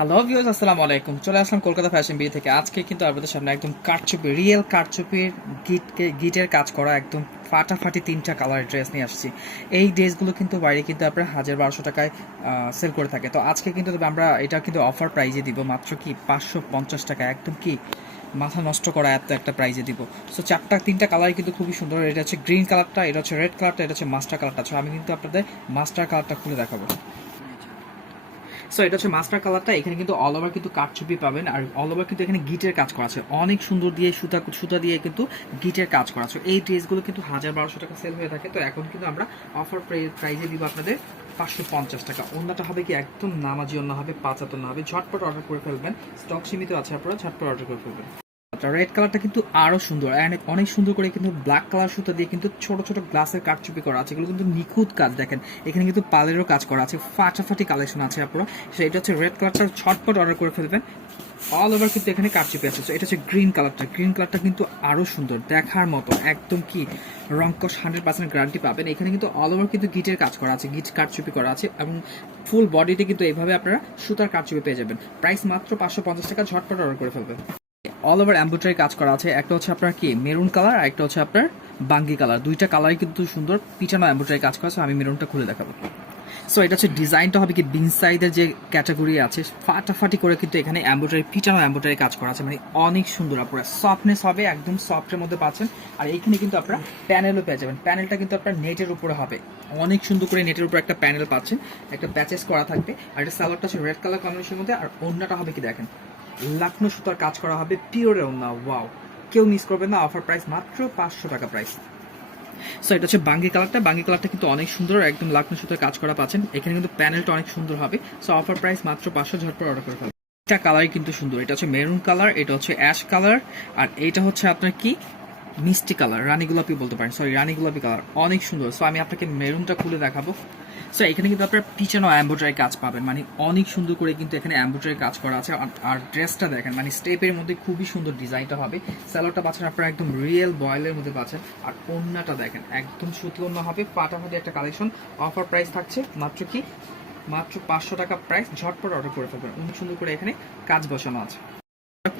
Hello viewers, আসসালামু আলাইকুম। চলে আসলাম কলকাতা ফ্যাশন বিডি থেকে। আজকে কিন্তু আপনাদের সামনে একদম কারচুপি, রিয়েল কারচুপির গিটের কাজ করা একদম ফাটাফাটি 3টা কালার ড্রেস নিয়ে আসছি। এই ড্রেসগুলো কিন্তু বাইরে কিন্তু আপনার 1000-1200 টাকায় সেল করে থাকে। তো আজকে কিন্তু আমরা এটা কিন্তু অফার প্রাইজে দিব মাত্র কি 550 টাকা। একদম কি মাথা নষ্ট করা এত একটা প্রাইজে দিব। সো 3টা কালার কিন্তু খুবই সুন্দর। এটা হচ্ছে গ্রিন কালারটা, এটা হচ্ছে রেড কালারটা, এটা হচ্ছে মাস্টার কালারটা। সো আমি কিন্তু আপনাদের মাস্টার কালারটা খুলে দেখাবো। সো এটা হচ্ছে মাস্টার কালারটা। এখানে কিন্তু অল ওভার কিন্তু কাঠছবি পাবেন, আর অল ওভার কিন্তু এখানে গিটের কাজ করা আছে অনেক সুন্দর দিয়ে, সুতা সুতা দিয়ে কিন্তু গিটের কাজ করা আছে। এই ড্রেসগুলো কিন্তু 1000-1200 টাকা সেল হয়ে থাকে। তো এখন কিন্তু আমরা অফার প্রাইজে দিব আপনাদের 550 টাকা। অন্যটা হবে কি একদম নামাজি, অন্য হবে পাঁচাতন হবে। ঝটপট অর্ডার করে ফেলবেন, স্টক সীমিত আছে, আপনারা ঝটপট অর্ডার করে ফেলবেন। রেড কালারটা কিন্তু আরো সুন্দর, অনেক সুন্দর করে কিন্তু ব্ল্যাক কালার সুতা দিয়ে কিন্তু ছোট ছোট গ্লাসের কারচুপি করা আছে। এগুলো কিন্তু নিখুঁত কাজ, দেখেন এখানে কিন্তু পালেরও কাজ করা আছে, ফাটাফাটি কালেকশন আছে আপনারা। এটা হচ্ছে রেড কালারটা, ছটপট অর্ডার করে ফেলবেন। অল ওভার কিন্তু এখানে কারচুপি আছে। এটা হচ্ছে গ্রিন কালারটা। গ্রিন কালারটা কিন্তু আরো সুন্দর, দেখার মতো, একদম কি রংকশ 100% গ্যারান্টি পাবেন। এখানে কিন্তু অল ওভার কিন্তু গিটের কাজ করা আছে, গিট কারচুপি করা আছে, এবং ফুল বডিতে কিন্তু এইভাবে আপনারা সুতার কারচুপি পেয়ে যাবেন। প্রাইস মাত্র 550 টাকা। ঝটপট অর্ডার করে ফেলবেন। অল ওভার এমব্রয়ডারি কাজ করা আছে। একটা হচ্ছে আপনার কি মেরুন কালার, আর একটা হচ্ছে আপনার বাঙ্গি কালার। দুইটা কালারই কিন্তু সুন্দর, পিছানো এমব্রয়ডারি কাজ করা আছে। আমি মেরুনটা খুলে দেখাবো। সো এটা হচ্ছে ডিজাইনটা হবে কি বিন সাইডের যে ক্যাটাগরি আছে, ফাটাফাটি করে কিন্তু এখানে এমব্রয়ডারি, পিছানো এমব্রয়ডারি কাজ করা আছে, মানে অনেক সুন্দর। আপনারা সফটনেস হবে, একদম সফটের মধ্যে পাচ্ছেন। আর এইখানে কিন্তু আপনারা প্যানেলও পেয়ে যাবেন। প্যানেলটা কিন্তু আপনার নেটের উপরে হবে, অনেক সুন্দর করে নেটের উপরে একটা প্যানেল পাচ্ছেন, একটা প্যাচেস করা থাকবে। আর এটা সালোয়ারটা হচ্ছে রেড কালার কম্বিনেশনের মধ্যে। আর ওড়নাটা হবে কি দেখেন, লাখনো সুতার কাজ করা হবে, পিওরের ওড়না। ওয়াও, কেউ মিস করবেন না। অফার প্রাইস মাত্র 500 টাকা প্রাইস। সো এটা হচ্ছে বাঙ্গি কালারটা। বাঙ্গি কালারটা কিন্তু অনেক সুন্দর, একদম লাখনো সুতার কাজ করা পাচ্ছেন। এখানে কিন্তু প্যানেলটা অনেক সুন্দর হবে। সো অফার প্রাইস মাত্র 500। ঝটপট অর্ডার করে ফেলবেন। এটা কালারই কিন্তু সুন্দর। এটা হচ্ছে মেরুন কালার, এটা হচ্ছে অ্যাশ কালার, আর এটা হচ্ছে আপনার কি মিষ্টি কালার, রানী গোলাপি বলতে পারেন, সরি রানী গোলাপি কালার, অনেক সুন্দর। সো আমি আপনাকে মেরুনটা খুলে দেখাবো। সো এখানে কিন্তু আপনার পিছনে এমব্রয়ডারি কাজ পাবেন, মানে অনেক সুন্দর করে কিন্তু এখানে এমব্রয়ডারি কাজ করা আছে। আর ড্রেসটা দেখেন, মানে স্টেপের মধ্যে খুবই সুন্দর ডিজাইনটা হবে। স্যালোয়ারটা পাচ্ছেন আপনারা একদম রিয়েল বয়েলের মধ্যে পাচ্ছেন। আর ওড়নাটা দেখেন, একদম সুতি ওড়না হবে, ফাটাফাটি একটা কালেকশন। অফার প্রাইস থাকছে মাত্র কি মাত্র 500 টাকা প্রাইস। ঝটপট অর্ডার করে ফেলবেন। অনেক সুন্দর করে এখানে কাজ বসানো আছে,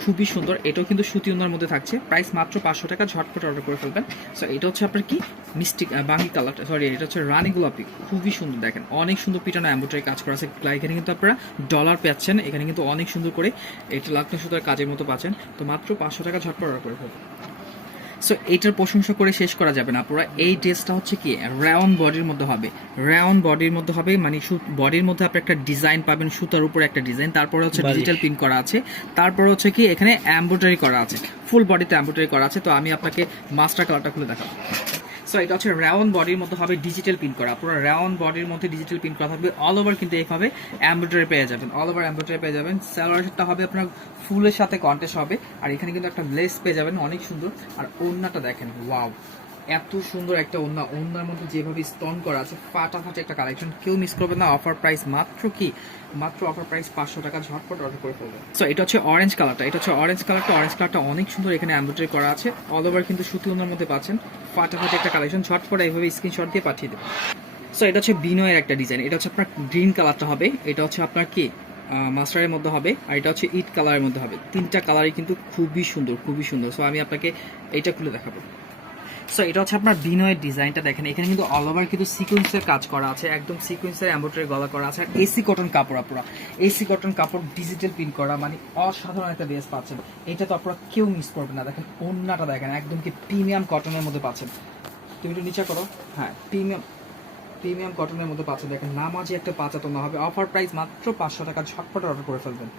খুবই সুন্দর। এটাও কিন্তু সুতি ওনার মধ্যে থাকছে, প্রাইস মাত্র 500 টাকা। ঝটপট অর্ডার করে ফেলবেন। সো এটা হচ্ছে আপনার কি মিষ্টি বাঙ্গি কালারটা, সরি এটা হচ্ছে রানী গোলাপি, খুবই সুন্দর। দেখেন অনেক সুন্দর পিটানো এমব্রয়ডারি কাজ করা আছে। এখানে কিন্তু আপনারা ডলার পাচ্ছেন, এখানে কিন্তু অনেক সুন্দর করে এটা লাখনো সুতার কাজের মতো পাচ্ছেন। তো মাত্র 500 টাকা। ঝটপট অর্ডার করে ফেলবেন। সো এইটার প্রশংসা করে শেষ করা যাবে না আপনারা। এই ড্রেসটা হচ্ছে কি রাউন্ড বডির মধ্যে হবে, রাউন্ড বডির মধ্যে হবে, মানে বডির মধ্যে আপনি একটা ডিজাইন পাবেন, সুতার উপরে একটা ডিজাইন, তারপরে হচ্ছে ডিজিটাল প্রিন্ট করা আছে, তারপরে হচ্ছে কি এখানে এমব্রয়ডারি করা আছে, ফুল বডিতে এমব্রয়ডারি করা আছে। তো আমি আপনাকে মাস্টার কালারটা খুলে দেখাবো। সো এটা হচ্ছে রাউন্ড বডির মধ্যে হবে, ডিজিটাল প্রিন্ট করা। পুরো রাউন্ড বডির মধ্যে ডিজিটাল প্রিন্ট করা থাকবে। অল ওভার কিন্তু এইভাবে এমব্রয়ডারি পেয়ে যাবেন, অল ওভার এমব্রয়ডারি পেয়ে যাবেন। সালোয়ারটা হবে আপনার ফুলের সাথে কন্ট্রাস্ট হবে। আর এখানে কিন্তু একটা লেস পেয়ে যাবেন, অনেক সুন্দর। আর ওড়নাটা দেখেন, ওয়াও, এত সুন্দর একটা ওড়না, ওড়নার মধ্যে যেভাবে স্টোন করা আছে, ফাটাফাটি একটা কালেকশন, কেউ মিস করবে না। অফার প্রাইস মাত্র কি মাত্র অফার প্রাইস 500 টাকা। ঝটপট অর্ডার করে ফেলবেন। সো এটা হচ্ছে অরেঞ্জ কালারটা। এটা হচ্ছে অরেঞ্জ কালারটা। অরেঞ্জ কালারটা অনেক সুন্দর, এখানে এমব্রয়ডারি করা আছে। অল ওভার কিন্তু সুতি ওড়নার মধ্যে পাচ্ছেন, ফাটাফাটি একটা কালেকশন। ঝটপট এইভাবে স্ক্রিনশট দিয়ে পাঠিয়ে দেবেন। সো এটা হচ্ছে বিনয়ের একটা ডিজাইন। এটা হচ্ছে আপনার গ্রিন কালারটা হবে, এটা হচ্ছে আপনার কি মাস্টারের মধ্যে হবে, আর এটা হচ্ছে ইট কালারের মধ্যে হবে। 3টা কালারই কিন্তু খুবই সুন্দর, খুবই সুন্দর। সো আমি আপনাকে এইটা খুলে দেখাবো। সো এটা হচ্ছে আপনার বিনয়ের ডিজাইনটা দেখেন। এখানে কিন্তু অল ওভার কিন্তু সিকোয়েন্সের কাজ করা আছে, একদম সিকোয়েন্সের এমব্রয়ডারি গলা করা আছে। আর এসি কটন কাপড়, আপনারা এসি কটন কাপড় ডিজিটাল প্রিন্ট করা, মানে অসাধারণ একটা বেস পাচ্ছেন। এটা তো আপনারা কেউ মিস করবেন না। দেখেন ওড়নাটা দেখেন, একদম কি প্রিমিয়াম কটনের মধ্যে পাচ্ছেন। তুমি একটু নিচে করো, হ্যাঁ প্রিমিয়াম প্রিমিয়াম কটনের মধ্যে পাচ্ছেন। দেখেন নামাজি একটা পাঁচাতন হবে। অফার প্রাইস মাত্র 500 টাকা। ঝটপট অর্ডার করে ফেলবেন।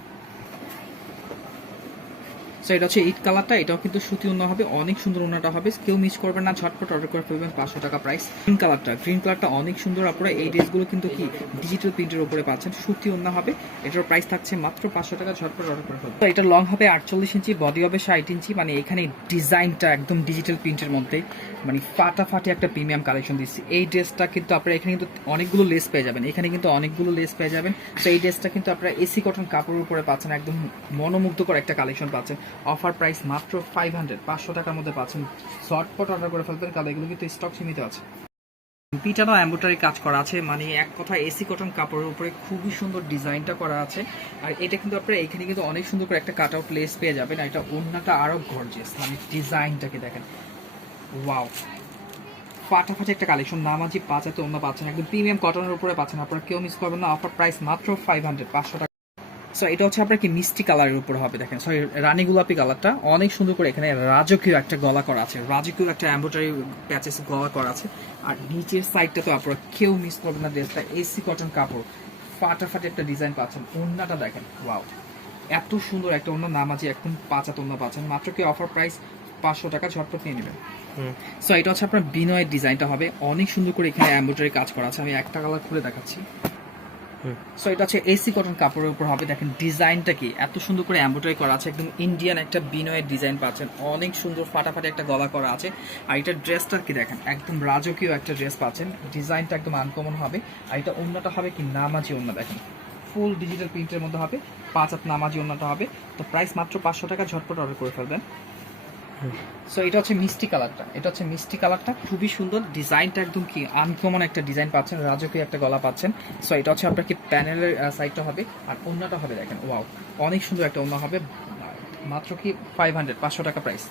সো এটা হচ্ছে ইট কালারটা। এটাও কিন্তু সুতি ওড়না হবে, অনেক সুন্দর ওড়নাটা হবে, কেউ মিস করবেন না। ঝটপট অর্ডার করে ফেলবেন। 500 টাকা প্রাইস। গ্রিন কালারটা, গ্রিন কালারটা অনেক সুন্দর। আপনারা এই ড্রেসগুলো কিন্তু কি ডিজিটাল প্রিন্টের উপরে পাচ্ছেন, সুতি ওড়না হবে। এটার প্রাইস থাকছে মাত্র 500 টাকা। ঝটপট অর্ডার করে ফেলবেন। তো এটা লং হবে 48 ইঞ্চি, বডি হবে 60 ইঞ্চি। মানে এখানে ডিজাইনটা একদম ডিজিটাল প্রিন্টের মধ্যে, মানে ফাটাফাটি একটা প্রিমিয়াম কালেকশন দিচ্ছি। এই ড্রেসটা কিন্তু আপনারা এখানে কিন্তু অনেকগুলো লেস পেয়ে যাবেন, এখানে কিন্তু অনেকগুলো লেস পেয়ে যাবেন। তো এই ড্রেসটা কিন্তু আপনারা এসি কটন কাপড়ের উপরে পাচ্ছেন, একদম মনোমুগ্ধকর একটা কালেকশন পাচ্ছেন। অফার প্রাইস মাত্র 500 টাকার মধ্যে পাচ্ছেন। ঝটপট অর্ডার করে ফেলবেন, কারণ এগুলো কিন্তু স্টক সীমিত আছে। পিটানো এমব্রয়ডারি কাজ করা আছে, মানে এক কথা এসি কটন কাপড়ের উপরে খুবই সুন্দর ডিজাইনটা করা আছে। আর এটা কিন্তু আপনারা এখানে কিন্তু অনেক সুন্দর করে একটা কাট আউট লেস পেয়ে যাবেন। আর এটা ওড়নাটা আরো গর্জিয়াস, মানে ডিজাইনটাকে দেখেন, ওয়াও, ফাটাফাটি একটা কালেকশন। নামাজি পাঁচাতে ওড়না পাচ্ছেন, একদম প্রিমিয়াম কটনের উপরে পাচ্ছেন, আপনারা কেউ মিস করবেন না। অফার প্রাইস মাত্র 500 টাকা। সো এটা হচ্ছে আপনার কি মিষ্টি কালারের উপর হবে, দেখেন সরি রানী গোলাপি কালারটা অনেক সুন্দর করে এখানে রাজকীয় একটা গলা করা আছে, রাজকীয় একটা এমব্রয়ডারি প্যাচেস গলা করা আছে। আর নিচের সাইডটা তো আপনারা কেউ মিস করবেন না, ড্রেসটা এসি কটন কাপড়, ফাটাফাটি একটা ডিজাইন পাচ্ছেন। ওড়নাটা দেখেন, ওয়াও, এত সুন্দর একটা ওড়না, নামাজি একদম পাঁচাত ওড়না পাচ্ছেন মাত্র কি অফার প্রাইস 500 টাকা, ঝটপট নিয়ে নেবেন। সো এটা হচ্ছে আপনার বিনয়ের ডিজাইনটা হবে, অনেক সুন্দর করে এখানে এমব্রয়ডারি কাজ করা আছে। আমি একটা কালার খুলে দেখাচ্ছি। সো এটা হচ্ছে এসি কটন কাপড়ের উপর হবে, দেখেন ডিজাইনটা কি এত সুন্দর করে এমব্রয়ডারি করা আছে, একদম ইন্ডিয়ান একটা বিনয়ের ডিজাইন পাচ্ছেন, অনেক সুন্দর ফাটাফাটি একটা গলা করা আছে। আর এটা ড্রেসটা কি দেখেন, একদম রাজকীয় একটা ড্রেস পাচ্ছেন, ডিজাইনটা একদম আনকমন হবে। আর এটা ওড়নাটা হবে কি নামাজি ওড়না, দেখেন ফুল ডিজিটাল প্রিন্টের মধ্যে হবে, 5 হাত নামাজি ওড়নাটা হবে। তো প্রাইস মাত্র 500 টাকা, ঝটপট অর্ডার করে ফেলবেন। সো এটা হচ্ছে মিষ্টি কালারটা, এটা হচ্ছে মিষ্টি কালারটা, খুবই সুন্দর ডিজাইনটা, একদম কি আনকমন একটা ডিজাইন পাচ্ছেন, রাজকীয় একটা গলা পাচ্ছেন। সো এটা হচ্ছে আপনার কি প্যানেলের সাইডটা হবে। আর ওড়নাটা হবে দেখেন, ওয়াও, অনেক সুন্দর একটা ওড়না হবে, মাত্র কি 500 টাকা প্রাইস।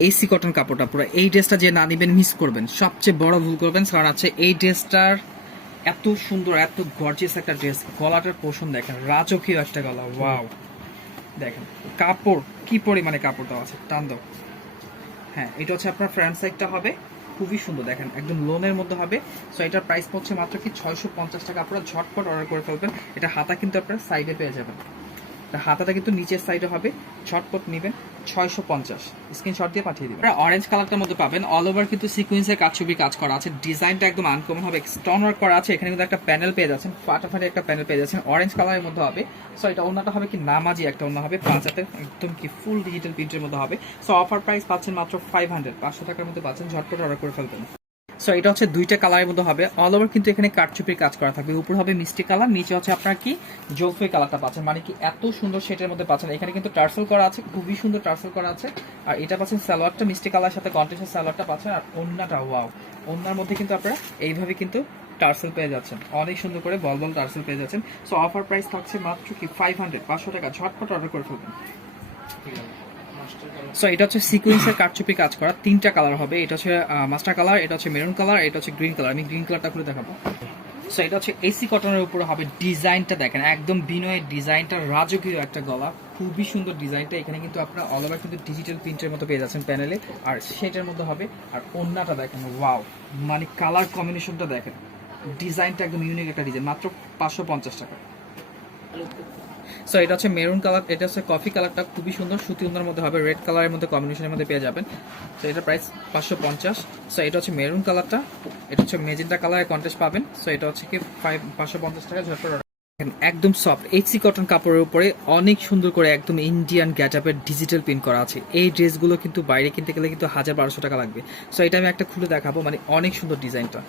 এসি কটন কাপড়টা পুরো, এই ড্রেসটা যে না নিবেন মিস করবেন, সবচেয়ে বড় ভুল করবেন। কারণ আছে এই ড্রেসটার এত সুন্দর এত গর্জিয়াস একটা ড্রেস, গলাটার পোর্শন দেখেন, রাজকীয় একটা গলা, ওয়াও, দেখেন কাপড় কি পরিমাণে কাপড় দেওয়া আছে, টান দাও। হ্যাঁ, এটা হচ্ছে আপনার ফ্রন্ট সাইডটা হবে, খুবই সুন্দর দেখেন, একদম লোনের মধ্যে হবে। সো এটার প্রাইস পড়ছে মাত্র কি 650 টাকা, আপনারা ঝটপট অর্ডার করে ফেলবেন। এটা হাতা কিন্তু আপনারা সাইডে পেয়ে যাবেন, হাতাটা কিন্তু নিচের সাইডে হবে, ঝটপট নেবেন। 650 স্ক্রিনশট দিয়ে পাঠিয়ে দিবেন। অরেঞ্জ কালারটার মধ্যে পাবেন, অল ওভার কিন্তু সিকোয়েন্সের কাজছবি কাজ করা আছে, ডিজাইনটা একদম আনকমন হবে, স্টোন ওয়ার্ক করা আছে। এখানে কিন্তু একটা প্যানেল পেয়ে যাচ্ছেন, ফাটাফাটি একটা প্যানেল পেয়ে যাচ্ছেন, অরেঞ্জ কালারের মধ্যে হবে। সো এটা ওড়নাটা হবে কি নামাজি একটা ওড়না হবে, পাঁচাতে একদম কি ফুল ডিজিটাল প্রিন্টের মধ্যে হবে। সো অফার প্রাইস পাচ্ছেন মাত্র 500 টাকার মধ্যে পাচ্ছেন, ঝটপট অর্ডার করে ফেলবেন। সো এটা হচ্ছে দুইটা কালারের মধ্যে হবে, অল ওভার কিন্তু এখানে কাঠচুপির কাজ করা থাকবে, উপর হবে মিষ্টি কালার, নিচে হচ্ছে আপনার কি জলফাই কালারটা পাচ্ছেন, মানে কি এত সুন্দর শেডের মধ্যে পাচ্ছেন। এখানে কিন্তু টার্সেল করা আছে, খুবই সুন্দর টার্সেল করা আছে। আর এটা পাচ্ছেন সালোয়ারটা মিষ্টি কালারের সাথে কন্ট্রাস্টের সালোয়ারটা পাচ্ছেন। আর ওড়নাটা, ওয়াও, ওড়নার মধ্যে কিন্তু আপনারা এইভাবে কিন্তু টার্সেল পেয়ে যাচ্ছেন, অনেক সুন্দর করে বল বল টার্সেল পেয়ে যাচ্ছেন। সো অফার প্রাইস থাকছে মাত্র কি 500 টাকা, ঝটপট অর্ডার করে ফেলবেন। সো এটা হচ্ছে সিকোয়েন্সের কারচুপি কাজ করা, তিনটা কালার হবে, এটা হচ্ছে মাস্টার কালার, এটা হচ্ছে মেরুন কালার, এটা হচ্ছে গ্রিন কালার। আমি গ্রিন কালারটা খুলে দেখাবো। সো এটা হচ্ছে এসি কটনের উপরে হবে, ডিজাইনটা দেখেন একদম বিনয়ের ডিজাইনটা, রাজকীয় একটা গলা, খুবই সুন্দর ডিজাইনটা। এখানে কিন্তু আপনারা অল ওভার কিন্তু ডিজিটাল প্রিন্টের মতো পেয়ে যাচ্ছেন প্যানেলে, আর সেটার মধ্যে হবে। আর ওড়নাটা দেখেন, ওয়াও, মানে কালার কম্বিনেশনটা দেখেন, ডিজাইনটা একদম ইউনিক একটা ডিজাইন, মাত্র 550 টাকা। সো এটা হচ্ছে মেরুন কালার, এটা হচ্ছে কফি কালারটা, খুবই সুন্দর, সুতি ওড়নার মধ্যে হবে, রেড কালারের মধ্যে কম্বিনেশনের মধ্যে পেয়ে যাবেন। সো এটা প্রাইস 550। সো এটা হচ্ছে মেরুন কালারটা, এটা হচ্ছে মেজেন্টা কালারের কন্ট্রাস্ট পাবেন। সো এটা হচ্ছে কি 550 টাকা, ঝটপট একদম সফট এইচসি কটন কাপড়ের উপরে অনেক সুন্দর করে একদম ইন্ডিয়ান গ্যাটআপের ডিজিটাল প্রিন্ট করা আছে। এই ড্রেসগুলো কিন্তু বাইরে কিনতে গেলে কিন্তু 1000-1200 টাকা লাগবে। সো এটা আমি একটা খুলে দেখাবো, মানে অনেক সুন্দর ডিজাইনটা,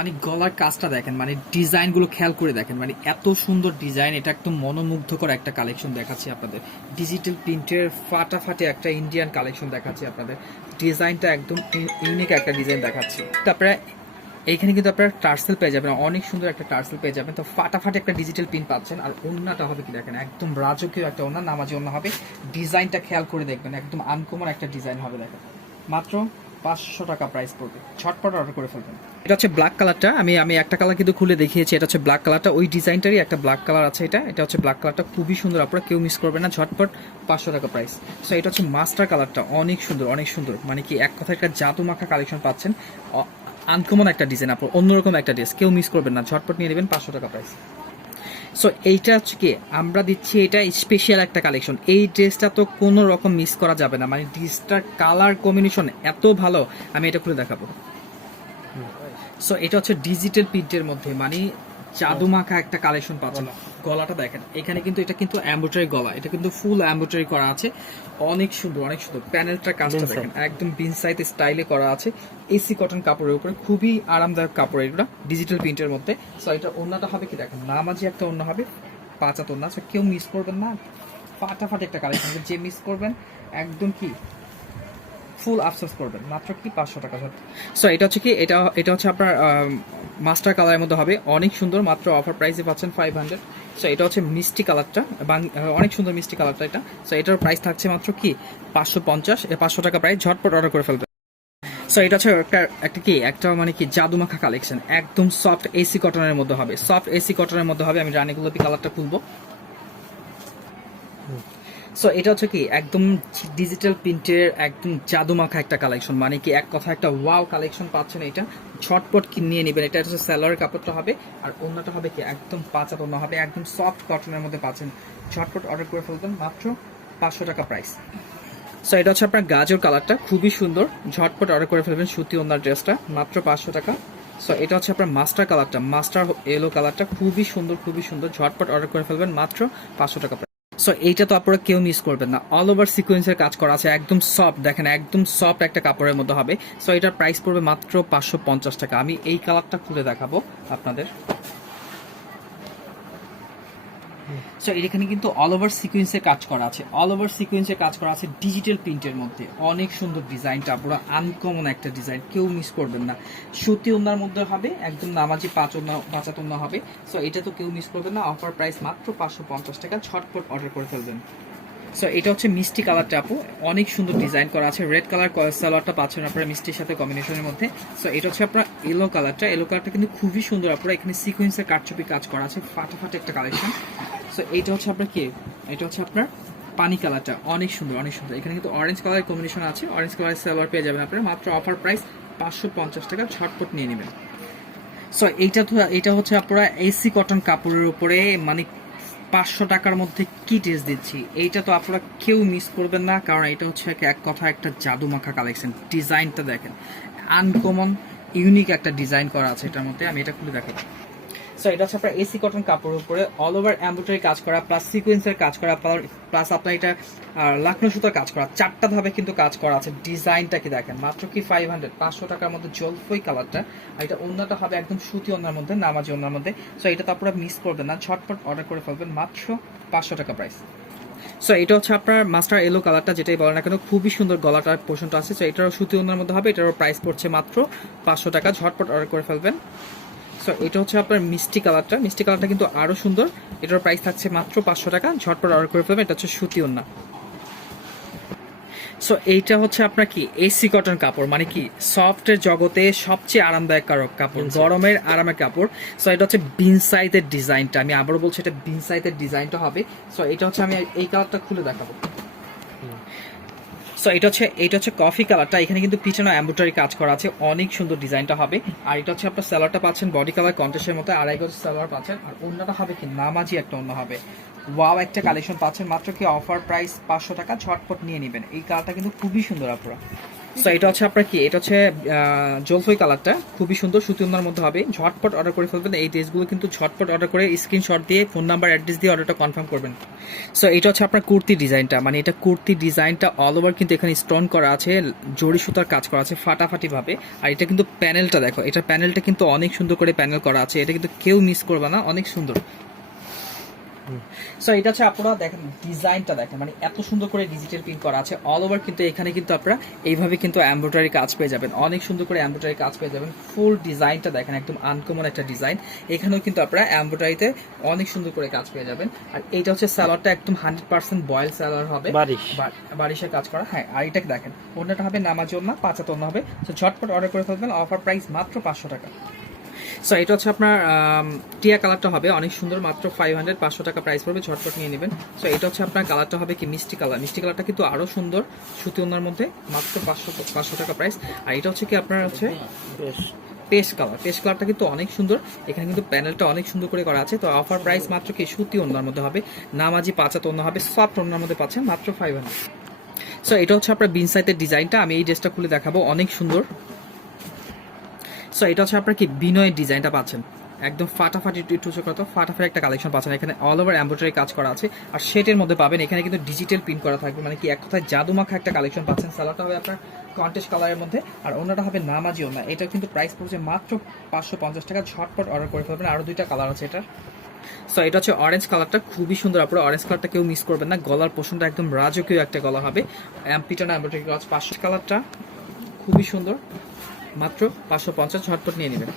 মানে গলার কাজটা দেখেন, মানে ডিজাইনগুলো খেয়াল করে দেখেন, মানে এত সুন্দর ডিজাইন, এটা একদম মনোমুগ্ধকর একটা কালেকশন দেখাচ্ছি আপনাদের, ডিজিটাল প্রিন্টের ফাটাফাটি একটা ইন্ডিয়ান কালেকশন দেখাচ্ছি আপনাদের, ডিজাইনটা একদম ইউনিক একটা ডিজাইন দেখাচ্ছি। তারপরে এইখানে কিন্তু আপনারা টার্সেল পেয়ে যাবেন, অনেক সুন্দর একটা টার্সেল পেয়ে যাবেন। তো ফাটাফাটি একটা ডিজিটাল প্রিন্ট পাচ্ছেন। আর ওড়নাটা হবে কি দেখেন, একদম রাজকীয় একটা ওড়না, নামাজি ওড়না হবে, ডিজাইনটা খেয়াল করে দেখবেন, একদম আনকমন একটা ডিজাইন হবে, দেখেন মাত্র 500 টাকা প্রাইস পড়বে, ঝটপট অর্ডার করে ফেলবেন। এটা হচ্ছে ব্ল্যাক কালারটা, আমি একটা কালার কিন্তু খুলে দেখিয়েছি, এটা হচ্ছে ব্ল্যাক কালারটা, ওই ডিজাইনটারই একটা ব্ল্যাক কালার আছে, এটা হচ্ছে ব্ল্যাক কালারটা, খুবই সুন্দর, আপনারা কেউ মিস করবেন না, ঝটপট 500 টাকা প্রাইস। সো এটা হচ্ছে মাস্টার কালারটা, অনেক সুন্দর অনেক সুন্দর, মানে কি এক কথায় একটা জাদু মাখা কালেকশন পাচ্ছেন, আনকমন একটা ডিজাইন, আপনার অন্যরকম একটা ড্রেস, কেউ মিস করবেন না, ঝটপট নিয়ে নেবেন, 500 টাকা প্রাইস। সো এইটা হচ্ছে কি আমরা দিচ্ছি, এটা স্পেশাল একটা কালেকশন, এই ড্রেসটা তো কোনো রকম মিস করা যাবে না, মানে ড্রেসটার কালার কম্বিনেশন এত ভালো, আমি এটা খুলে দেখাবো। সো এটা হচ্ছে ডিজিটাল প্রিন্টের মধ্যে, মানে জাদুমাখা একটা কালেকশন পাচ্ছেন। গলাটা দেখেন, এখানে কিন্তু এটা কিন্তু এমব্রয়ডারি গলা, এটা কিন্তু ফুল এমব্রয়ডারি করা আছে, অনেক সুন্দর অনেক সুন্দর। প্যানেলটার কাজটা দেখেন, একদম বিনসাইড স্টাইলে করা আছে, এসি কটন কাপড়ের উপরে, খুবই আরামদায়ক কাপড়, এটা ডিজিটাল প্রিন্টের মধ্যে। সো এটা ওড়নাটা হবে কি দেখেন, নামাজি একটা ওড়না হবে, পাঁচাত ওড়না, সো কেউ মিস করবেন না, ফাটাফাটি একটা কালেকশন, যে মিস করবেন একদম কি ফুল আফসোস করবেন, মাত্র কি 500 টাকা। সো এটা হচ্ছে কি, এটা হচ্ছে আপনার মাস্টার কালারের মধ্যে হবে, অনেক সুন্দর, মাত্র অফার প্রাইসে পাচ্ছেন 500। সো এটা হচ্ছে মিষ্টি কালারটা, অনেক সুন্দর মিষ্টি কালারটা এটা। সো এটার প্রাইস থাকছে মাত্র কি 550, 500 টাকা প্রাইস, ঝটপট অর্ডার করে ফেলবেন। সো এটা হচ্ছে একটা মানে কি জাদুমাখা কালেকশন, একদম সফট এসি কটনের মধ্যে হবে, সফট এসি কটনের মধ্যে হবে। আমি রানী গোলাপি কালারটা খুলবো। সো এটা হচ্ছে কি একদম ডিজিটাল প্রিন্টের একদম জাদুমাখা একটা কালেকশন, মানে কি এক কথা একটা ওয়াও কালেকশন পাচ্ছেন। এটা ঝটপট নিয়ে নেবেন। এটা হচ্ছে স্যালোয়ারের কাপড়টা হবে, আর অন্যটা হবে কি একদম পাঁচা ওন্না হবে, একদম সফট কটনের মধ্যে পাচ্ছেন। ঝটপট অর্ডার করে ফেলবেন, মাত্র 500 টাকা প্রাইস। সো এটা হচ্ছে আপনার গাজর কালারটা, খুবই সুন্দর, ঝটপট অর্ডার করে ফেলবেন সুতি ওন্নার ড্রেসটা, মাত্র 500 টাকা। সো এটা হচ্ছে আপনার মাস্টার কালারটা, মাস্টার এলো কালারটা, খুবই সুন্দর, খুবই সুন্দর, ঝটপট অর্ডার করে ফেলবেন, মাত্র 500 টাকা। সো এইটা তো আপনারা কেউ মিস করবেন না, অল ওভার সিকোয়েন্সের কাজ করা আছে, একদম সফট, দেখেন একদম সফট একটা কাপড়ের মধ্যে হবে। সো এটার প্রাইস পড়বে মাত্র 550 টাকা। আমি এই কালারটা খুলে দেখাবো আপনাদের। সো এখানে কিন্তু অল ওভার সিকোয়েন্সের কাজ করা আছে, অল ওভার সিকোয়েন্সের কাজ করা আছে ডিজিটাল প্রিন্টের মধ্যে, অনেক সুন্দর ডিজাইনটা, পুরো আনকমন একটা ডিজাইন, কেউ মিস করবেন না। সুতি ওন্নার মধ্যে হবে, একদম নামাজি পাঁচাত ওন্না হবে। সো এটা তো কেউ মিস করবেন না, অফার প্রাইস মাত্র 550 টাকা, ঝটপট অর্ডার করে ফেলবেন। সো এটা হচ্ছে মিষ্টি কালারটা আপু, অনেক সুন্দর ডিজাইন করা আছে, রেড কালার সালোয়ারটা পাচ্ছেন আপনারা মিষ্টির সাথে কম্বিনেশনের মধ্যে। সো এটা হচ্ছে আপনার ইয়েলো কালারটা, ইয়েলো কালারটা কিন্তু খুবই সুন্দর আপনারা, এখানে সিকোয়েন্সের কাটছবি কাজ করা আছে, ফাটাফাটি একটা কালেকশন। সো এইটা হচ্ছে আপনার কি, এটা হচ্ছে আপনার পানি কালারটা, অনেক সুন্দর, অনেক সুন্দর। এখানে কিন্তু অরেঞ্জ কালারের কম্বিনেশন আছে, অরেঞ্জ কালারের সালোয়ার পেয়ে যাবেন আপনারা, মাত্র অফার প্রাইস 550 টাকা, ঝটপট নিয়ে নেবেন। সো এইটা হচ্ছে আপনারা এসি কটন কাপড়ের উপরে, মানে 500 টাকার মধ্যে কি টেস্ট দিচ্ছি, এইটা তো আপনারা কেউ মিস করবেন না, কারণ এটা হচ্ছে এক কথা একটা জাদুমাখা কালেকশন। ডিজাইনটা দেখেন, আনকমন ইউনিক একটা ডিজাইন করা আছে এটার মধ্যে। আমি এটা খুলে দেখাই। সো এটা হচ্ছে আপনার এসি কটন কাপড়ের উপরে অল ওভার এমব্রয়ডারি কাজ করা, প্লাস সিকোয়েন্সের কাজ করা, প্লাস আপনার এটা লাখনো সুতার কাজ করা, 4টা ধাপে কিন্তু কাজ করা আছে। ডিজাইনটা কি দেখেন, মাত্র কি 500 টাকার মধ্যে জলফই কালারটা। আর এটা ওন্নাটা হবে একদম সুতি ওন্নার মধ্যে, নামাজি ওন্নার মধ্যে। সো এটা তো আপনারা মিস করবেন না, ঝটপট অর্ডার করে ফেলবেন, মাত্র 500 টাকা প্রাইস। সো এটা হচ্ছে আপনার মাস্টার এলো কালারটা, যেটাই বলেন না কেন, খুবই সুন্দর গলাটার পোর্শনটা আছে। সো এটারও সুতি ওন্নার মধ্যে হবে, এটারও প্রাইস পড়ছে মাত্র 500 টাকা, ঝটপট অর্ডার করে ফেলবেন। সো এটা হচ্ছে আপনার মিষ্টি কালারটা, মিষ্টি কালারটা কিন্তু আরো সুন্দর, এটার প্রাইস থাকছে মাত্র 500 টাকা, ঝটপট অর্ডার করে ফেলবেন। এটা হচ্ছে সুতি ওন্না। সো এইটা হচ্ছে আপনার কি এসি কটন কাপড়, মানে কি সফটের জগতে সবচেয়ে আরামদায়ক কাপড়, গরমের আরামের কাপড়। সো এটা হচ্ছে বিনসাইতের ডিজাইনটা, আমি আবারও বলছি এটা বিনসাইতের ডিজাইনটা হবে। সো এটা হচ্ছে, আমি এই কালারটা খুলে দেখাবো। সো এটা হচ্ছে কফি কালারটা, এখানে কিন্তু পিছনে এমব্রয়ডারি কাজ করা আছে, অনেক সুন্দর ডিজাইনটা হবে। আর এটা হচ্ছে আপনার সালোয়ারটা পাচ্ছেন বডি কালার কন্ট্রাস্টের মতো, আড়াই গজ সালোয়ার পাচ্ছেন, আর ওন্নাটা হবে কি নামাজি একটা ওন্না হবে। ওয়াও একটা কালেকশন পাচ্ছেন, মাত্র কি অফার প্রাইস 500 টাকা, ঝটপট নিয়ে নেবেন। এই কালারটা কিন্তু খুবই সুন্দর আপনারা। সো এটা হচ্ছে আপনার কি, এটা হচ্ছে জলফই কালারটা, খুবই সুন্দর, সুতি ওন্নার মধ্যে হবে, ঝটপট অর্ডার করে ফেলবেন। এই ড্রেসগুলো কিন্তু ঝটপট অর্ডার করে স্ক্রিনশট দিয়ে ফোন নাম্বার অ্যাড্রেস দিয়ে অর্ডারটা কনফার্ম করবেন। সো এটা হচ্ছে আপনার কুর্তি ডিজাইনটা, মানে এটা কুর্তি ডিজাইনটা অল ওভার কিন্তু এখানে স্টোন করা আছে, জরি সুতার কাজ করা আছে ফাটাফাটি ভাবে। আর এটা কিন্তু প্যানেলটা দেখো, এটা প্যানেলটা কিন্তু অনেক সুন্দর করে প্যানেল করা আছে, এটা কিন্তু কেউ মিস করবে না, অনেক সুন্দর। সো এটা হচ্ছে আপনারা দেখেন ডিজাইনটা দেখেন, মানে এত সুন্দর করে ডিজিটাল প্রিন্ট করা আছে অল ওভার, কিন্তু এখানে কিন্তু আপনারা এইভাবে কিন্তু এমব্রয়ডারি কাজ পেয়ে যাবেন, অনেক সুন্দর করে এমব্রয়ডারি কাজ পেয়ে যাবেন। ফুল ডিজাইনটা দেখেন, একদম আনকমন একটা ডিজাইন, এখানেও কিন্তু আপনারা এমব্রয়ডারিতে অনেক সুন্দর করে কাজ পেয়ে যাবেন। আর এটা হচ্ছে সালোয়ারটা একদম 100% বয়েল সালোয়ার হবে, বারিশের কাজ করা। হ্যাঁ, আর এটা দেখেন ওন্নাটা হবে নামাজি ওন্না, পাঁচাত ওন্না হবে। সো ঝটপট অর্ডার করে ফেলবেন, অফার প্রাইস মাত্র 500 টাকা। সো এটা হচ্ছে আপনার টিয়া কালারটা হবে, অনেক সুন্দর, মাত্র 500 টাকা প্রাইস পড়বে, ঝটপট নিয়ে নেবেন। সো এটা হচ্ছে আপনার কালারটা হবে কি মিষ্টি কালার, মিষ্টি কালারটা কিন্তু আরো সুন্দর, সুতি ওন্নার মধ্যে, মাত্র 500 টাকা প্রাইস। আর এটা হচ্ছে কি আপনার হচ্ছে পেস্ট কালার, পেস্ট কালারটা কিন্তু অনেক সুন্দর, এখানে কিন্তু প্যানেলটা অনেক সুন্দর করে করা আছে। তো অফার প্রাইস মাত্র কি সুতি ওন্নার মধ্যে হবে, নামাজি পাঁচাত ওন্না হবে, সফট ওন্নার মধ্যে পাচ্ছেন মাত্র 500। সো এটা হচ্ছে আপনার বিনসাইতের ডিজাইনটা, আমি এই ড্রেসটা খুলে দেখাবো, অনেক সুন্দর। সো এটা হচ্ছে আপনার কি বিনয়ের ডিজাইনটা পাচ্ছেন, একদম ফাটাফাটি ফাটাফাটি একটা কালেকশন পাচ্ছেন। এখানে অল ওভার এমব্রয়ডারি কাজ করা আছে, আর সেটের মধ্যে পাবেন এখানে কিন্তু ডিজিটাল প্রিন্ট করা থাকবে, মানে কি এক কথায় জাদুমাখা একটা কালেকশন পাচ্ছেন। সালোয়ারটা হবে আপনার কন্টেস্ট কালারের মধ্যে, আর ওনাটা হবে নামাজি ওনা। এটা কিন্তু প্রাইস পড়ছে মাত্র 550 টাকা, ঝটপট অর্ডার করে ফেলবেন। আরো দুইটা কালার আছে এটার। সো এটা হচ্ছে অরেঞ্জ কালারটা, খুবই সুন্দর আপনারা অরেঞ্জ কালারটা কেউ মিস করবেন না। গলার পোর্শনটা একদম রাজকীয় একটা গলা হবে, পিটন এমব্রয়ডারি কাজ। 500 কালারটা খুবই সুন্দর, মাত্র 550, ঝটপট নিয়ে নেবেন।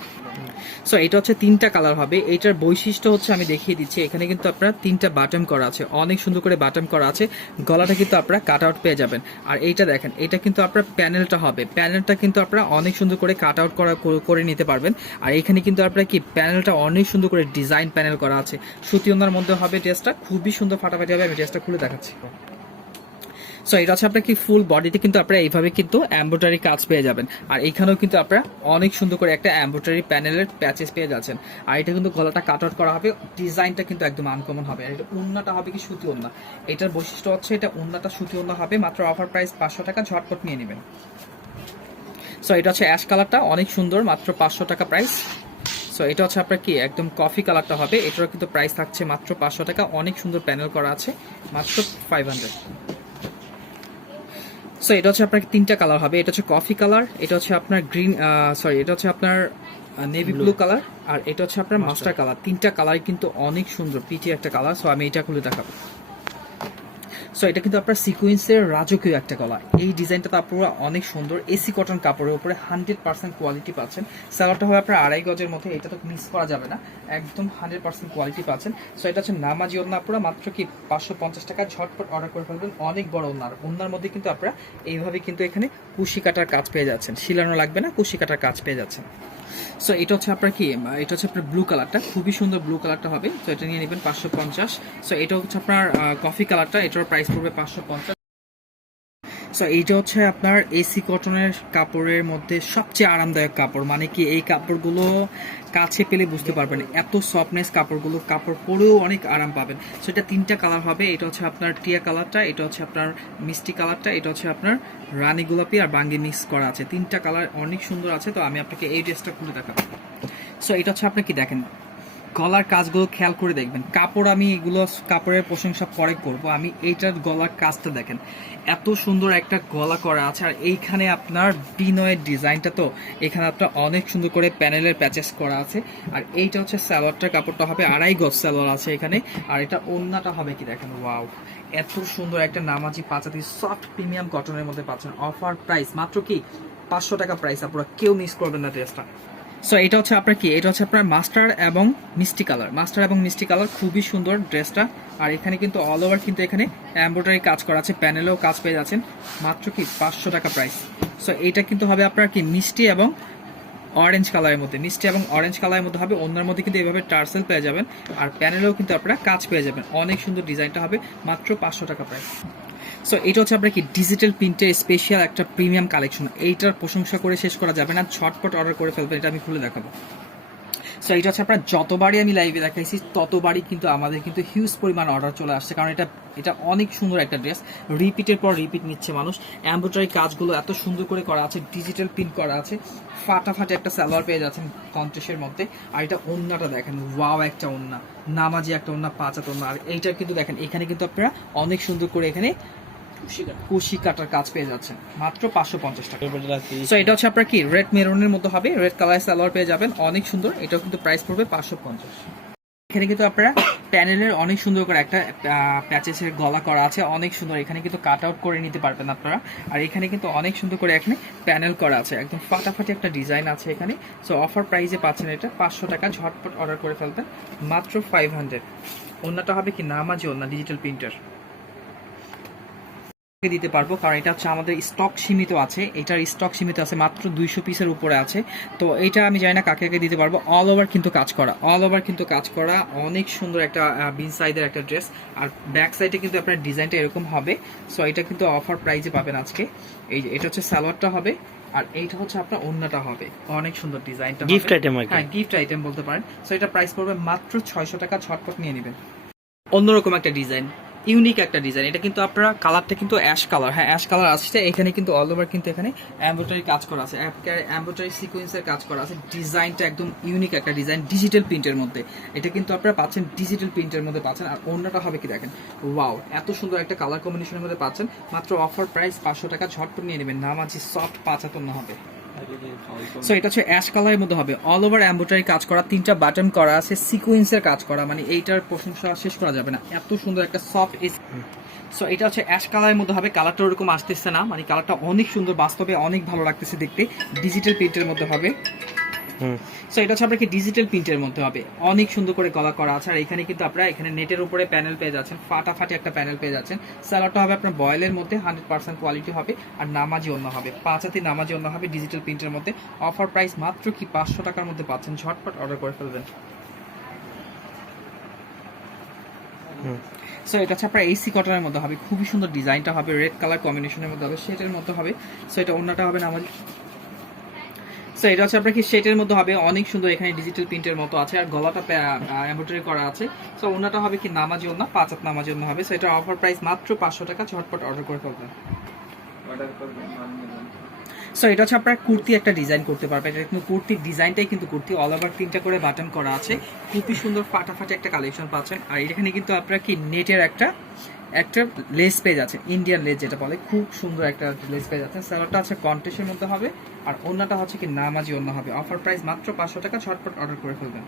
সো এটা হচ্ছে 3টা কালার হবে। এটার বৈশিষ্ট্য হচ্ছে আমি দেখিয়ে দিচ্ছি, এখানে কিন্তু আপনারা 3টা বাটন করা আছে, অনেক সুন্দর করে বাটন করা আছে। গলাটা কিন্তু আপনারা কাট আউট পেয়ে যাবেন। আর এইটা দেখেন, এটা কিন্তু আপনার প্যানেলটা হবে, প্যানেলটা কিন্তু আপনারা অনেক সুন্দর করে কাট আউট করে নিতে পারবেন। আর এখানে কিন্তু আপনারা কি প্যানেলটা অনেক সুন্দর করে ডিজাইন প্যানেল করা আছে। সুতি ওনার মধ্যে হবে ড্রেসটা, খুবই সুন্দর ফাটাফাটি হবে। আমি ড্রেসটা খুলে দেখাচ্ছি। সো এটা হচ্ছে আপনার কি ফুল বডিতে কিন্তু আপনারা এইভাবে কিন্তু এমব্রয়ডারি কাজ পেয়ে যাবেন। আর এখানেও কিন্তু আপনারা অনেক সুন্দর করে একটা এমব্রয়ডারি প্যানেলের প্যাচেস পেয়ে যাচ্ছেন। আর এটা কিন্তু গলাটা কাট আউট করা হবে, ডিজাইনটা কিন্তু একদম আনকমন হবে। আর এটা ওন্নাটা হবে কি সুতি ওন্না। এটার বৈশিষ্ট্য হচ্ছে এটা ওন্নাটা সুতি ওন্না হবে, মাত্র অফার প্রাইস 500 টাকা, ঝটপট নিয়ে নেবেন। সো এটা হচ্ছে অ্যাশ কালারটা, অনেক সুন্দর, মাত্র 500 টাকা প্রাইস। সো এটা হচ্ছে আপনার কি একদম কফি কালারটা হবে, এটারও কিন্তু প্রাইস থাকছে মাত্র 500 টাকা, অনেক সুন্দর প্যানেল করা আছে, মাত্র 500। সো এটা হচ্ছে আপনার 3টা কালার হবে, এটা হচ্ছে কফি কালার, এটা হচ্ছে আপনার গ্রিন, সরি এটা হচ্ছে আপনার নেভি ব্লু কালার, আর এটা হচ্ছে আপনার মাস্টার কালার। 3টা কালারই কিন্তু অনেক সুন্দর, পিটি একটা কালার। সো আমি এটা খুলে দেখাবো। সো এটা কিন্তু আপনার সিকোয়েন্সের রাজকীয় একটা গলা। এই ডিজাইনটা তো আপনারা অনেক সুন্দর, এসি কটন কাপড়ের উপরে 100% কোয়ালিটি পাচ্ছেন। সালোয়ারটা হবে আপনার 2.5 গজের মধ্যে, এটা তো মিস করা যাবে না, একদম 100% কোয়ালিটি পাচ্ছেন। সো এটা হচ্ছে নামাজি ওড়না, আপনারা মাত্র কি 550 টাকা, ঝটপট অর্ডার করে ফেলবেন। অনেক বড় ওড়নার মধ্যে কিন্তু আপনারা এইভাবে কিন্তু এখানে কুশি কাটার কাজ পেয়ে যাচ্ছেন, শিলানো লাগবে না, কুশি কাটার কাজ পেয়ে যাচ্ছেন। সো এটা হচ্ছে আপনার কি, এটা হচ্ছে আপনার ব্লু কালারটা, খুবই সুন্দর ব্লু কালারটা হবে। সো এটা নিয়ে নেবেন 550। সো এটা হচ্ছে আপনার কফি কালারটা, এটার প্রাইস পড়বে 550। সো এইটা হচ্ছে আপনার এসি কটনের কাপড়ের মধ্যে সবচেয়ে আরামদায়ক কাপড়, মানে কি এই কাপড়গুলো কাছে পেলে বুঝতে পারবেন এত সফটনেস কাপড়গুলো, কাপড় পরেও অনেক আরাম পাবেন। সো এটা 3টা কালার হবে, এটা হচ্ছে আপনার টিয়া কালারটা, এটা হচ্ছে আপনার মিষ্টি কালারটা, এটা হচ্ছে আপনার রানী গোলাপি আর বাঙ্গি মিক্স করা আছে। 3টা কালার অনেক সুন্দর আছে। তো আমি আপনাকে এই ড্রেসটা খুলে দেখাবো। সো এটা হচ্ছে আপনি কি দেখেন, গলার কাজগুলো খেয়াল করে দেখবেন। কাপড় আমি এগুলো কাপড়ের প্রশংসা পরে করব, আমি এইটার গলার কাজটা দেখেন, এত সুন্দর একটা গলা করা আছে। আর এইখানে আপনার বিনয়ের ডিজাইনটা, তো এখানে আপনার অনেক সুন্দর করে প্যানেলের প্যাচেস করা আছে। আর এইটা হচ্ছে সালোয়ারটার কাপড়টা হবে 2.5 গজ সালোয়ার আছে এখানে। আর এটা ওড়নাটা হবে কি দেখেন, ওয়াও, এত সুন্দর একটা নামাজি পাঁচাতি সফট প্রিমিয়াম কটনের মধ্যে পাচ্ছেন। অফার প্রাইস মাত্র কি 500 টাকা প্রাইস, আপনারা কেউ মিস করবেন না ড্রেসটা। সো এটা হচ্ছে আপনার কি, এটা হচ্ছে আপনার মাস্টার এবং মিষ্টি কালার, খুবই সুন্দর ড্রেসটা। আর এখানে কিন্তু অল ওভার কিন্তু এখানে এমব্রয়ডারি কাজ করা আছে, প্যানেলেও কাজ পেয়ে যাচ্ছেন, মাত্র কি 500 টাকা প্রাইস। সো এটা কিন্তু হবে আপনার কি মিষ্টি এবং অরেঞ্জ কালারের মধ্যে হবে। অন্যের মধ্যে কিন্তু এইভাবে টার্সেল পেয়ে যাবেন, আর প্যানেলেও কিন্তু আপনারা কাজ পেয়ে যাবেন। অনেক সুন্দর ডিজাইনটা হবে, মাত্র 500 টাকা প্রাইস। সো এটা হচ্ছে আপনার কি ডিজিটাল প্রিন্টের স্পেশাল একটা প্রিমিয়াম কালেকশন, এইটার প্রশংসা করে শেষ করা যাবে না, ঝটপট অর্ডার করে ফেলবেন। এটা আমি খুলে দেখাবো। সো এটা হচ্ছে আপনার যতবারই আমি লাইভে দেখাইছি ততবারই কিন্তু আমাদের কিন্তু হিউজ পরিমাণ অর্ডার চলে আসছে, কারণ এটা অনেক সুন্দর একটা ড্রেস, রিপিটের পর রিপিট নিচ্ছে মানুষ। এমব্রয়ডারি কাজগুলো এত সুন্দর করে করা আছে, ডিজিটাল প্রিন্ট করা আছে, ফাটাফাটি একটা সালোয়ার পেয়ে যাচ্ছেন কন্ট্রাস্টের মধ্যে। আর এটা ওন্নাটা দেখেন, ওয়াও একটা ওন্না, নামাজি একটা ওন্না, পাঁচাত ওন্না। আর এইটার কিন্তু দেখেন এখানে কিন্তু আপনারা অনেক সুন্দর করে এখানে কুশি কাটার কাজ পেয়ে যাচ্ছেন, মাত্র 550 টাকা। সো এটা হচ্ছে আপনার কি রেড মেরুনের মধ্যে হবে, রেড কালার সালোয়ার পেয়ে যাবেন, অনেক সুন্দর। এটাও কিন্তু প্রাইস পড়বে 550। এখানে কিন্তু আপনারা প্যানেলের অনেক সুন্দর করে একটা প্যাচেসের গলা করা আছে, অনেক সুন্দর। এখানে কিন্তু কাট আউট করে নিতে পারবেন আপনারা। আর এখানে কিন্তু অনেক সুন্দর করে এখানে প্যানেল করা আছে, একদম ফাটাফাটি একটা ডিজাইন আছে এখানে। সো অফার প্রাইসে পাচ্ছেন এটা 500 টাকা, ঝটপট অর্ডার করে ফেলবেন, মাত্র 500। ওন্নাটা হবে কি নামাজি ওন্না, ডিজিটাল প্রিন্টার দিতে পারবো, কারণ এটা হচ্ছে আমাদের স্টক সীমিত আছে, এটার স্টক সীমিত আছে, মাত্র 200 পিসের উপরে আছে। তো এটা আমি জানি না কাকে কাকে দিতে পারবো। অল ওভার কিন্তু কাজ করা, অনেক সুন্দর একটা বিন সাইডের একটা ড্রেস। আর ব্যাক সাইডে কিন্তু আপনার ডিজাইনটা এরকম হবে। সো এটা কিন্তু অফার প্রাইসে পাবেন আজকে। এই যে এটা হচ্ছে সালোয়ারটা হবে, আর এইটা হচ্ছে আপনার ওন্নাটা হবে, অনেক সুন্দর ডিজাইনটা, গিফট আইটেম। হ্যাঁ, গিফট আইটেম বলতে পারেন। সো এটা প্রাইস পড়বে মাত্র 600 টাকা, ঝটপট নিয়ে নেবেন। অন্যরকম একটা ডিজাইন, ইউনিক একটা ডিজাইন। এটা কিন্তু আপনারা কালারটা কিন্তু অ্যাশ কালার, হ্যাঁ অ্যাশ কালার আসছে। এখানে কিন্তু অল ওভার কিন্তু এখানে এমব্রয়ডারি কাজ করা আছে, এমব্রয়ডারি সিকোয়েন্সের কাজ করা আছে। ডিজাইনটা একদম ইউনিক একটা ডিজাইন, ডিজিটাল প্রিন্টের মধ্যে। এটা কিন্তু আপনারা পাচ্ছেন ডিজিটাল প্রিন্টের মধ্যে পাচ্ছেন। আর অন্যটা হবে কি দেখেন, ওয়াও, এত সুন্দর একটা কালার কম্বিনেশনের মধ্যে পাচ্ছেন, মাত্র অফার প্রাইস 500 টাকা, ঝটপট নিয়ে নেবেন। নামাজি সফট 5 হাত হবে। সো এটা হচ্ছে অ্যাশ কালারের মধ্যে হবে, অল ওভার এমব্রয়ডারি কাজ করা, 3টা বাটন করা আছে, সিকোয়েন্সের কাজ করা, মানে এইটার প্রশংসা শেষ করা যাবে না, এত সুন্দর একটা সফট। সো এটা হচ্ছে অ্যাশ কালারের মধ্যে হবে, কালারটা ওরকম আসতেছে না, মানে কালারটা অনেক সুন্দর, বাস্তবে অনেক ভালো লাগতেছে দেখতে। ডিজিটাল প্রিন্টের মধ্যে হবে। সো এটা হচ্ছে আপনাকে ডিজিটাল প্রিন্টের মধ্যে হবে, অনেক সুন্দর করে গলা করা আছে। আর এখানে কিন্তু আপনারা এখানে নেটের উপরে প্যানেল পেয়ে যাচ্ছেন, ফাটাফাটি একটা প্যানেল পেয়ে যাচ্ছেন। স্যালাডটা হবে আপনার বয়েলের মধ্যে, 100% কোয়ালিটি হবে। আর নামাজি অন্য হবে, 5 হাতি নামাজি অন্য হবে ডিজিটাল প্রিন্টের মধ্যে। অফার প্রাইস মাত্র কি 500 টাকার মধ্যে পাচ্ছেন, ঝটপট অর্ডার করে ফেলবেন। সো এটা হচ্ছে আপনার এসি কটনের মধ্যে হবে, খুবই সুন্দর ডিজাইনটা হবে, রেড কালার কম্বিনেশনের মধ্যে হবে, শেডের মধ্যে হবে। সো এটা অন্যটা হবে নামাজি। সো এটা হচ্ছে আপনার কি শেটের মধ্যে হবে, অনেক সুন্দর, এখানে ডিজিটাল প্রিন্টের মতো আছে, আর গলাটা এমব্রয়ডারি করা আছে। সো ওনাটা হবে কি নামাজি ওনা, 5 হাত নামাজি ওনা হবে। সো এটা অফার প্রাইস মাত্র 500 টাকা, ঝটপট অর্ডার করে ফেলবেন। সো এটা হচ্ছে আপনার কুর্তি একটা ডিজাইন করতে পারবেন, এটা কিন্তু কুর্তির ডিজাইনটাই কিন্তু কুর্তি, অল ওভার 3টা করে বাটন করা আছে, খুবই সুন্দর ফাটাফাটি একটা কালেকশন পাচ্ছেন। আর এখানে কিন্তু আপনার কি নেটের একটা একটা লেস পেজ আছে, ইন্ডিয়ান লেস যেটা বলে, খুব সুন্দর একটা লেস পেজ আছে। স্যালাডটা আছে কন্টেস্টের মধ্যে হবে, আর অন্যটা হচ্ছে কি নামাজি অন্য হবে। অফার প্রাইস মাত্র 500 টাকা, ঝটপট অর্ডার করে ফেলবেন।